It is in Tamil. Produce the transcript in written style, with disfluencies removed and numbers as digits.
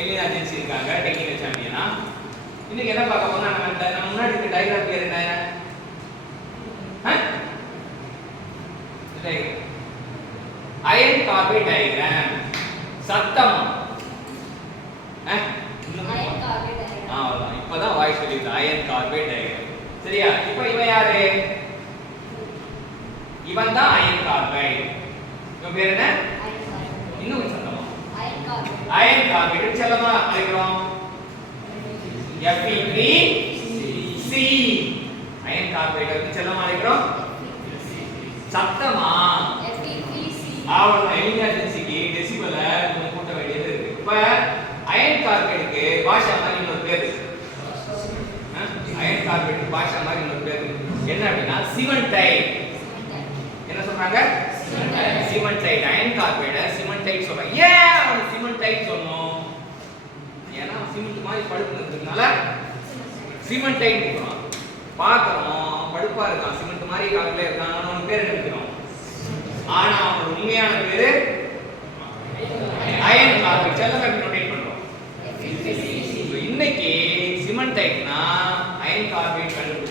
எலினா ஜென்சி இருக்காங்க டெக்னிக்கல் சாம்பியனா. இன்னைக்கு என்ன பார்க்க போறோம்னா நம்ம முன்னாடி இருக்க டயகிராம் பேர் என்ன? Iron carbide diagram. சத்தம் அயன் கார்பைட் டயகிராம். அவ்வளவுதான். இப்பதான் வாய்ஸ் சொல்லிருக்கேன். Iron carbide diagram. சரியா? இப்போ இவன் யாரு? இவன் தான் அயன் கார்பைட். இவன் பேர் என்ன? Iron carbide. இன்னும் சத்தமா? Iron carbide. அயன் கார்பைட் செல்லமா அழைக்கிறோம் Fe3C. அயன் கார்பைட் வந்து செல்லமா அழைக்கிறோம் சத்தமா Fe3C. அவ்வளவுதான். எலிமென்ட்ஸுக்கு டெசிபல கொஞ்சம் கூட்ட வேண்டியது இருக்கு. இப்ப அயன் கார்பைடுக்கு பாஷா மாதிரி இன்னொரு பேர் இருக்கு. அயன் கார்பைடுக்கு பாஷா மாதிரி இன்னொரு பேர் இருக்கு. என்ன அப்படின்னா சிமெண்டைட். என்ன சொல்றாங்க? சிமெண்டைட். அயன் கார்பைட சிமெண்டைட் சொல்றாங்க. ஏன் அவன் சிமெண்டைட் சொன்னோம்? ஏன்னா சிமெண்ட் மாதிரி படுப்புறதுனால சிமெண்டைட் சொல்றான். பாக்குறோம் படுப்பா இருக்கான், சிமெண்ட் மாதிரி காட்டுல இருக்கான், அவன் பேர் எடுக்கிறோம். ஆனா அவனோட உண்மையான பேரு அயன் கார்பைட். செல்லமா நோட்டேட் பண்றோம். இன்னைக்கு சிமெண்டைட்னா அயன் கார்பைட் கண்டுபிடிச்சு